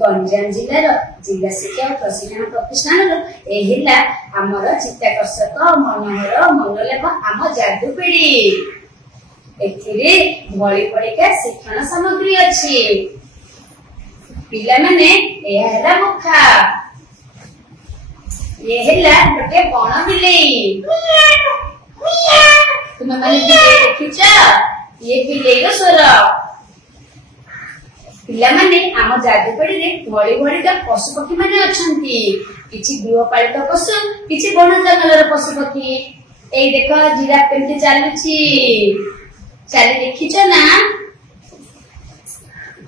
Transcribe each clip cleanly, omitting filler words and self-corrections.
गंजाम जिलार जिला शिक्षा और प्रशिक्षण प्रतिष्ठान आमर चित्ताकर्षक मनोहर मनोलेप आम जादुपीढ़ी एथिरे भली भलिका शिक्षण सामग्री अच्छी पिला माने यह है मुखा ये है गोटे बण बिलेई तुम्हें मैंने देखिच ये बिलेईर स्वर पिला माने आम जादुपीढ़ी रे भली भलिका पशु पक्षी माने अछंती किछि गृहपालित पशु किछि बण जंगलर पशु पक्षी ए देखो जिराफ केमती चालुची चली देखिच ना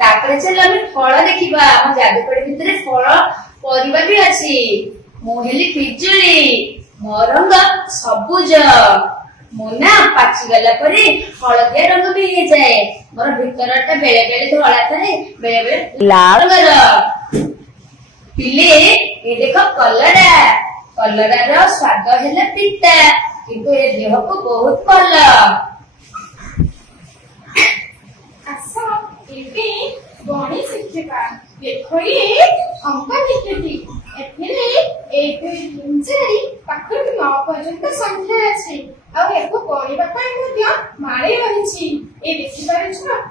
तापरे चल आम फल देखा आम जादुपीढ़ी भितर फल परिवा भी अच्छी मुहेली पिजुली मो रंग सबुज मुना पाचिगला परे हलदिया रंग भी हो जाए मोर भितरटा बेले बेले धला थाए बेले बेले लाल रंगर पिले ये देखो कलरा कलरार स्वाद है पिता किंतु ये देह को बहुत भल गणित शिक्षिका देखो ये अंक लिखी पाखर 9 पर्यंत संख्या अच्छी आको गणिबा माड़ी रही देखी पार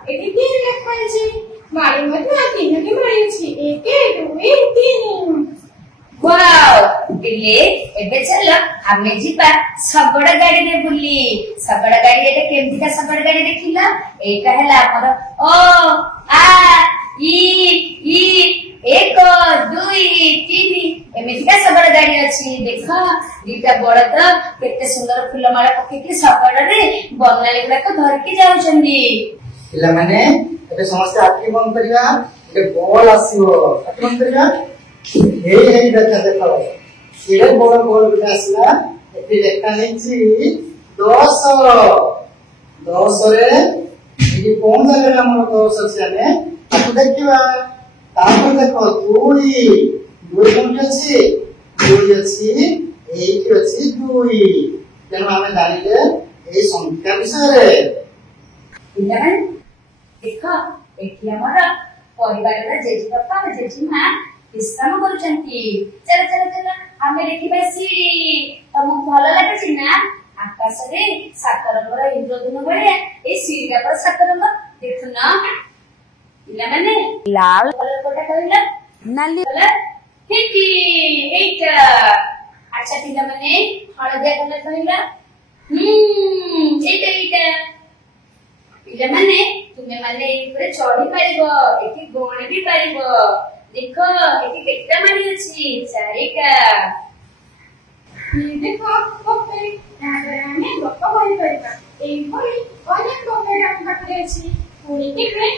ये 3 लिखाई माड़ी 3 माड़ी 1 2 3 वाओ पिले एबे चल आमे जीपा सबड़ गाड़ी रे बुली सबड़ गाड़ी एटा केमती का सबड़ गाड़ी देखिला एटा हैला हमर ओ आ ई 1 2 3 एमेती का सबड़ गाड़ी अछि देखो दीटा बड़द केते सुंदर फुलमाला पकेकी सबड़ रे बनाली गुडा को धर के जाउ छंदी पिला माने एबे समस्त आखि बंद करिया ए बॉल आसीबो आखि बंद करिया हे देखा देखो ये बड़ बड़ बिटा आसला एति लेखा हेछि 10 10 रे ये कोन जगह हमर 10 अछि आने ताको देखिबा ताको देखो 2 कोन अछि 2 अछि 1 अछि 2 तेनो हमें जानिले ए संख्या विषय रे पिलान देखो एठी हमर परिवार रे जेजी बापा जेजी मां विश्राम करुचंती चल चल चल हमें देखिबा सीढ़ी तुमको भल लागछि ना आकाश रे सात रंगर इंद्रधनु बळे ए सीढ़ी पर सात रंग देखु ना पिला माने लाल कलर कोटा कहला नाली कलर ठीक एटा अच्छा पिला माने हळदिया कलर कहला एटा एटा पिला माने तुमे माने ऊपर चढ़ी पारिबो एठी गण भी पारिबो देखो एठी केटा माने अछि चारिका देखो कोपे नागराने गप बहि परिबा एई भली अनेक कोपे हम पाखरे अछि पुणी के